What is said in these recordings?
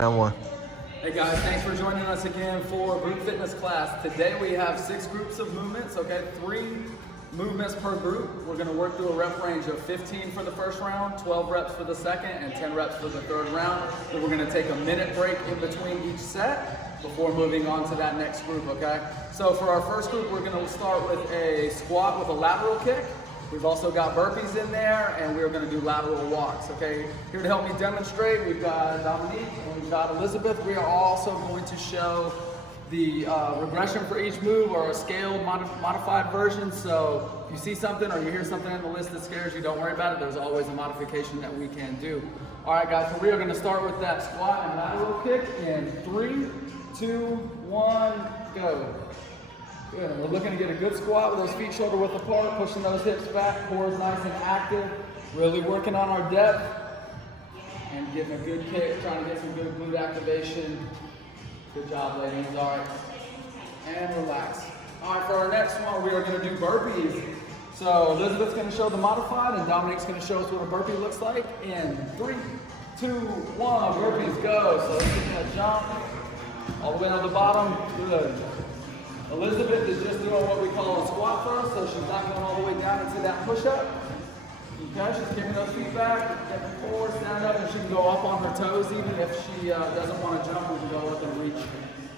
Round one. Hey guys, thanks for joining us again for group fitness class. Today we have 6 groups of movements, okay? 3 movements per group. We're gonna work through a rep range of 15 for the first round, 12 reps for the second, and 10 reps for the third round. Then we're gonna take a minute break in between each set before moving on to that next group, okay? So for our first group, we're gonna start with a squat with a lateral kick. We've also got burpees in there, and we're gonna do lateral walks, okay? Here to help me demonstrate, we've got Dominique and we've got Elizabeth. We are also going to show the regression for each move, or a scaled modified version. So if you see something or you hear something in the list that scares you, don't worry about it. There's always a modification that we can do. All right, guys, so we are gonna start with that squat and lateral kick in 3, 2, 1, go. Good. We're looking to get a good squat with those feet shoulder width apart, pushing those hips back, core is nice and active, really working on our depth, and getting a good kick, trying to get some good glute activation. Good job, ladies. All right. And relax. All right, for our next one, we are going to do burpees. So Elizabeth's going to show the modified, and Dominique's going to show us what a burpee looks like. In 3, 2, 1, burpees, go. So let's get that jump all the way to the bottom. Good. Elizabeth is just doing what we call a squat first, so she's not going all the way down into that push-up. Okay, she's kicking those feet back, getting forward, stand up, and she can go up on her toes even if she doesn't want to jump. We can go up and reach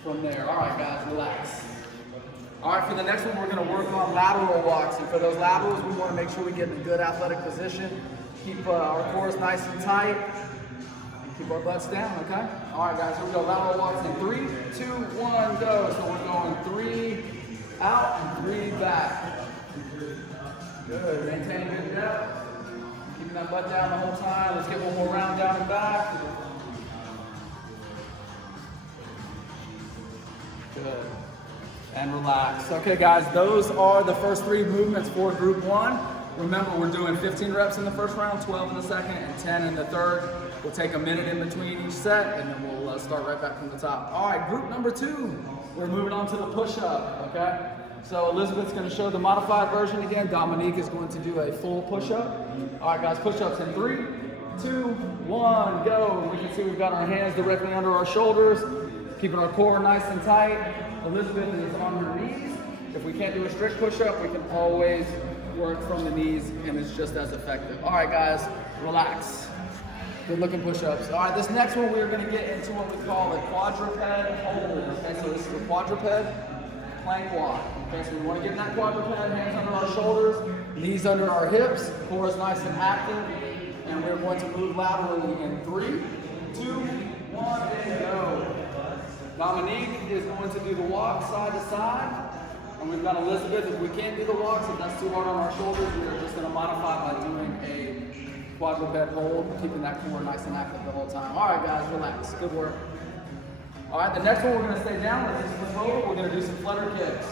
from there. All right, guys, relax. All right, for the next one, we're going to work on lateral walks. And for those laterals, we want to make sure we get in a good athletic position. Keep our cores nice and tight. Keep our butts down, okay? All right, guys, here we go. Lateral walks in 3, 2, 1, go. So we're going 3 out and 3 back. Good. Maintain good depth. Keeping that butt down the whole time. Let's get one more round down and back. Good. And relax. Okay, guys, those are the first 3 movements for group 1. Remember, we're doing 15 reps in the first round, 12 in the second, and 10 in the third. We'll take a minute in between each set, and then we'll start right back from the top. All right, group number 2, we're moving on to the push-up, okay? So Elizabeth's gonna show the modified version again. Dominique is going to do a full push-up. All right, guys, push-ups in 3, 2, 1, go. We can see we've got our hands directly under our shoulders, keeping our core nice and tight. Elizabeth is on her knees. If we can't do a strict push-up, we can always work from the knees, and it's just as effective. All right, guys, relax. Good looking push-ups. All right, this next one we're going to get into what we call a quadruped hold. Okay, so this is a quadruped plank walk. Okay, so we want to get in that quadruped, hands under our shoulders, knees under our hips, core is nice and active, and we're going to move laterally in 3, 2, 1, and go. Dominique is going to do the walk side to side, and we've got Elizabeth. If we can't do the walks, if that's too hard on our shoulders, we are just going to modify by doing a quadruped hold, keeping that core nice and active the whole time. All right, guys, relax. Good work. All right, the next one we're going to stay down with is flip over. We're going to do some flutter kicks.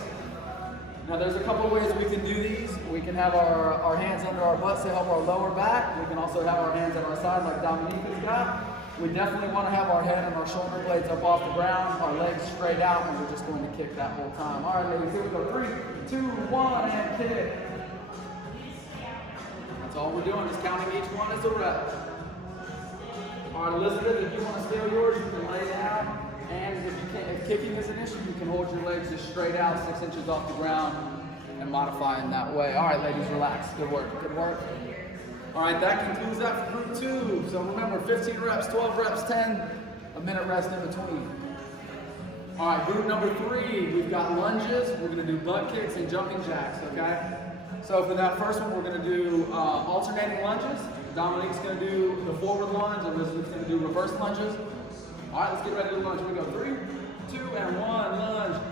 Now, there's a couple of ways we can do these. We can have our hands under our butts to help our lower back. We can also have our hands at our side like Dominique has got. We definitely want to have our head and our shoulder blades up off the ground, our legs straight out, and we're just going to kick that whole time. All right, ladies, here we go. 3, 2, 1, and kick. That's all we're doing, is counting each one as a rep. All right, Elizabeth, if you want to scale yours, you can lay down. And if kicking is an issue, you can hold your legs just straight out, 6 inches off the ground, and modify in that way. All right, ladies, relax. Good work. Good work. All right, that concludes that for group 2. So remember, 15 reps, 12 reps, 10, a minute rest in between. All right, group number 3, we've got lunges. We're going to do butt kicks and jumping jacks, okay? So for that first one, we're going to do alternating lunges. Dominique's going to do the forward lunge, and Elizabeth's going to do reverse lunges. All right, let's get ready to lunge. We go 3, 2, and 1, lunge.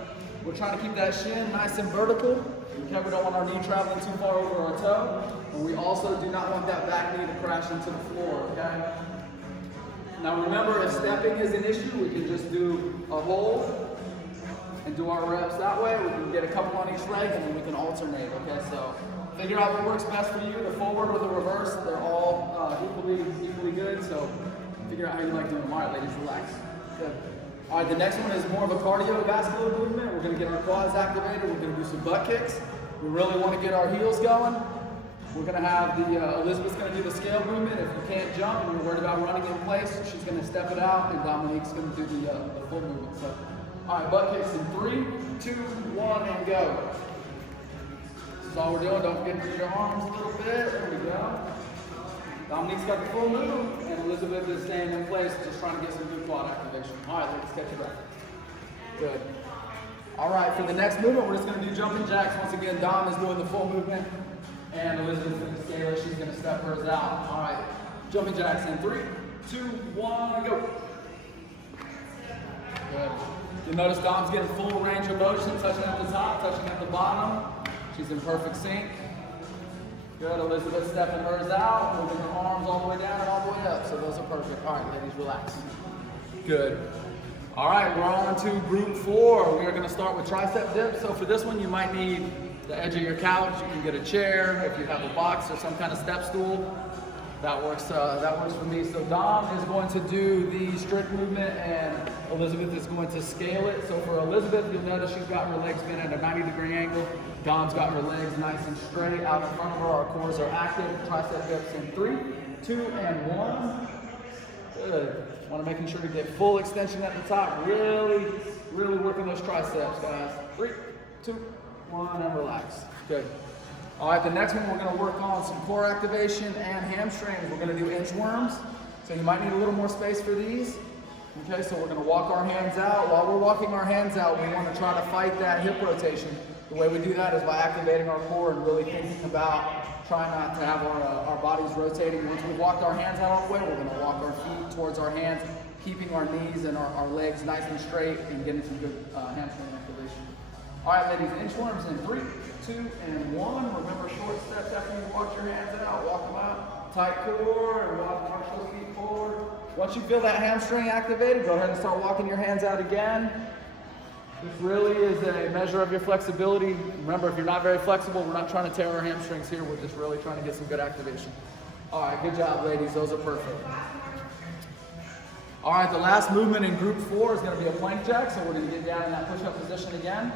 We're trying to keep that shin nice and vertical. Okay, we don't want our knee traveling too far over our toe. And we also do not want that back knee to crash into the floor, okay? Now remember, if stepping is an issue, we can just do a hold and do our reps that way. We can get a couple on each leg, and then we can alternate, okay? So figure out what works best for you, the forward or the reverse. They're all equally good, so figure out how you like doing them. All right, ladies, relax. Good. All right, the next one is more of a cardiovascular movement. We're going to get our quads activated. We're going to do some butt kicks. We really want to get our heels going. We're going to have Elizabeth's going to do the scale movement. If you can't jump and you're worried about running in place, she's going to step it out, and Dominique's going to do the full movement. So, all right, butt kicks in 3, 2, 1, and go. This is all we're doing. Don't forget to move your arms a little bit. There we go. Dominique's got the full move, and Elizabeth is staying in place, just trying to get some good quad activation. All right, let's catch it back. Good. All right, for the next movement, we're just going to do jumping jacks. Once again, Dom is doing the full movement, and Elizabeth's going to scale it. She's going to step hers out. All right, jumping jacks in 3, 2, 1, go. Good. You'll notice Dom's getting full range of motion, touching at the top, touching at the bottom. She's in perfect sync. Good, Elizabeth stepping hers out, moving her arms all the way down and all the way up. So those are perfect. All right, ladies, relax. Good. All right, we're on to group 4. We are gonna start with tricep dips. So for this one, you might need the edge of your couch. You can get a chair if you have a box or some kind of step stool. That works for me. So Dom is going to do the strict movement and Elizabeth is going to scale it. So for Elizabeth, you'll notice she's got her legs bent at a 90-degree angle. Dom's got her legs nice and straight out in front of her. Our cores are active. Tricep dips in 3, 2, and 1. Good. Want to making sure to get full extension at the top. Really, really working those triceps, guys. 3, 2, 1, and relax. Good. All right, the next one we're going to work on some core activation and hamstrings. We're going to do inchworms. So you might need a little more space for these. Okay, so we're going to walk our hands out. While we're walking our hands out, we want to try to fight that hip rotation. The way we do that is by activating our core and really thinking about trying not to have our bodies rotating. Once we've walked our hands out all the way, we're going to walk our feet towards our hands, keeping our knees and our legs nice and straight and getting some good hamstring activation. All right, ladies, inchworms in 3, 2, and 1. Remember, short steps after you walk your hands out. Walk them out. Tight core and march those feet forward. Once you feel that hamstring activated, go ahead and start walking your hands out again. This really is a measure of your flexibility. Remember, if you're not very flexible, we're not trying to tear our hamstrings here. We're just really trying to get some good activation. All right, good job, ladies. Those are perfect. All right, the last movement in group 4 is going to be a plank jack. So we're going to get down in that push-up position again.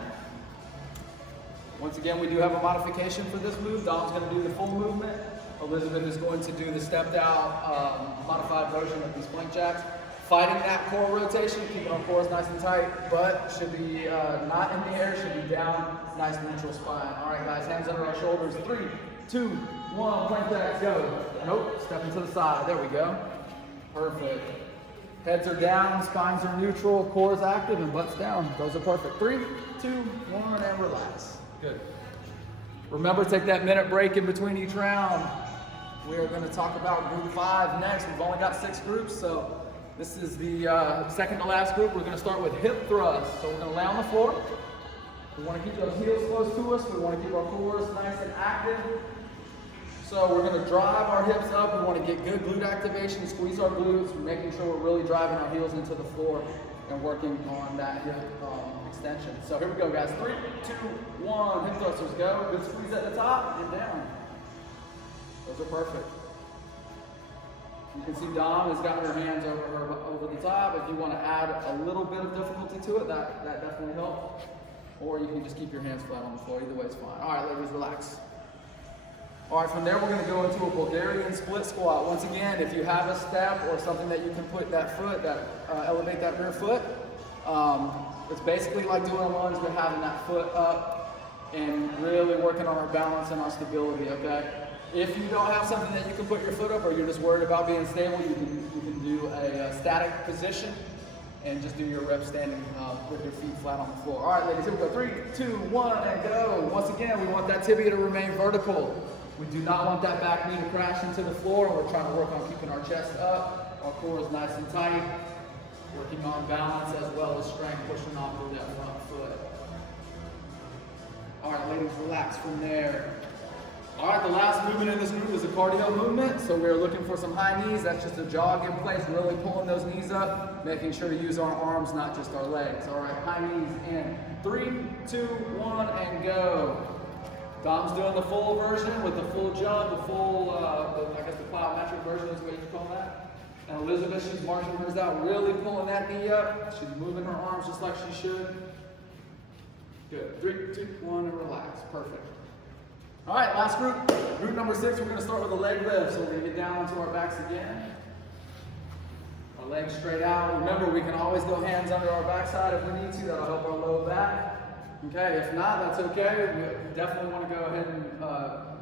Once again, we do have a modification for this move. Dom's going to do the full movement. Elizabeth is going to do the stepped out modified version of these plank jacks. Fighting that core rotation, keeping our cores nice and tight, but should be not in the air, should be down, nice neutral spine. All right, guys, hands under our shoulders. 3, 2, 1, plank jacks, go. Nope, stepping to the side. There we go. Perfect. Heads are down, spines are neutral, cores active, and butts down. Those are perfect. 3, 2, 1, and relax. Good. Remember, take that minute break in between each round. We are going to talk about group 5 next. We've only got 6 groups, so this is the second to last group. We're going to start with hip thrusts. So we're going to lay on the floor. We want to keep those heels close to us. We want to keep our cores nice and active. So we're going to drive our hips up. We want to get good glute activation, squeeze our glutes. We're making sure we're really driving our heels into the floor and working on that hip extension. So here we go, guys. 3, 2, 1. Hip thrusters, go. Good squeeze at the top and down. Those are perfect. You can see Dom has got her hands over the top. If you want to add a little bit of difficulty to it, that definitely helps. Or you can just keep your hands flat on the floor. Either way is fine. All right, ladies, relax. All right, from there we're going to go into a Bulgarian split squat. Once again, if you have a step or something that you can put that foot, elevate that rear foot, it's basically like doing a lunge but having that foot up and really working on our balance and our stability, okay? If you don't have something that you can put your foot up or you're just worried about being stable, you can do a static position and just do your reps standing with your feet flat on the floor. All right, ladies, here we go. 3, 2, 1, and go. Once again, we want that tibia to remain vertical. We do not want that back knee to crash into the floor. We're trying to work on keeping our chest up. Our core is nice and tight. Working on balance as well as strength, pushing off with that front foot. All right, ladies, relax from there. All right, the last movement in this group is a cardio movement. So we're looking for some high knees. That's just a jog in place, really pulling those knees up, making sure to use our arms, not just our legs. All right, high knees in 3, 2, 1, and go. Dom's doing the full version with the full jump, the full, I guess the plyometric version is what you call that. And Elizabeth, she's marching hers out, really pulling that knee up. She's moving her arms just like she should. Good. 3, 2, 1, and relax. Perfect. All right, last group. Group number 6, we're gonna start with a leg lift. So we're gonna get down onto our backs again. Our legs straight out. Remember, we can always go hands under our backside if we need to. That'll help our low back. Okay, if not, that's okay. We definitely want to go ahead and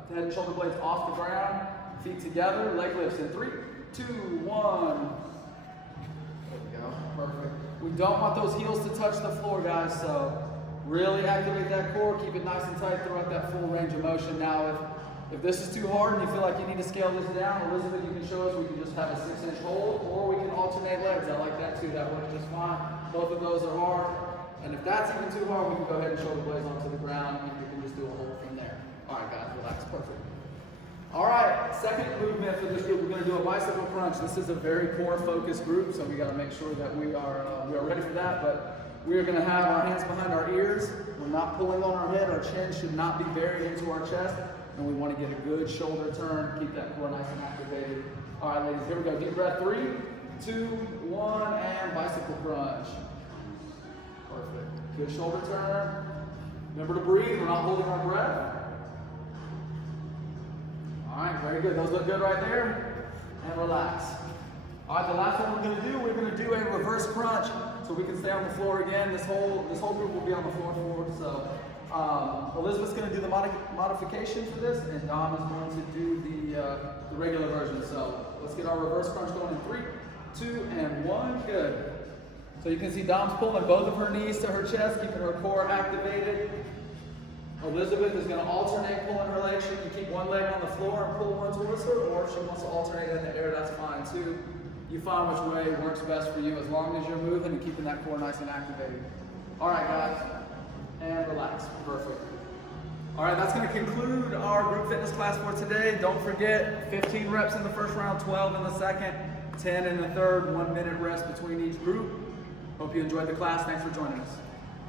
head and shoulder blades off the ground, feet together, leg lifts in 3, 2, 1. There we go, perfect. We don't want those heels to touch the floor, guys, so really activate that core, keep it nice and tight throughout that full range of motion. Now, if this is too hard and you feel like you need to scale this down, Elizabeth, you can show us, we can just have a 6-inch hold, or we can alternate legs. I like that too, that works just fine. Both of those are hard. And if that's even too hard, we can go ahead and shoulder blades onto the ground and you can just do a hold from there. All right, guys, relax, perfect. All right, second movement for this group, we're gonna do a bicycle crunch. This is a very core focused group, so we gotta make sure that we are ready for that, but we are gonna have our hands behind our ears. We're not pulling on our head, our chin should not be buried into our chest, and we wanna get a good shoulder turn, keep that core nice and activated. All right, ladies, here we go. Deep breath, 3, 2, 1, and bicycle crunch. Perfect. Good shoulder turn. Remember to breathe. We're not holding our breath. All right, very good. Those look good right there. And relax. All right, the last one we're going to do a reverse crunch, so we can stay on the floor again. This whole group will be on the floor forward. So Elizabeth's going to do the modification for this, and Dom is going to do the regular version. So let's get our reverse crunch going in 3, 2, and 1. Good. So you can see Dom's pulling both of her knees to her chest, keeping her core activated. Elizabeth is going to alternate pulling her legs. She can keep one leg on the floor and pull one towards her, or if she wants to alternate in the air, that's fine too. You find which way works best for you as long as you're moving and keeping that core nice and activated. All right, guys, and relax. Perfect. All right, that's going to conclude our group fitness class for today. Don't forget, 15 reps in the first round, 12 in the second, 10 in the third, 1 minute rest between each group. Hope you enjoyed the class. Thanks for joining us.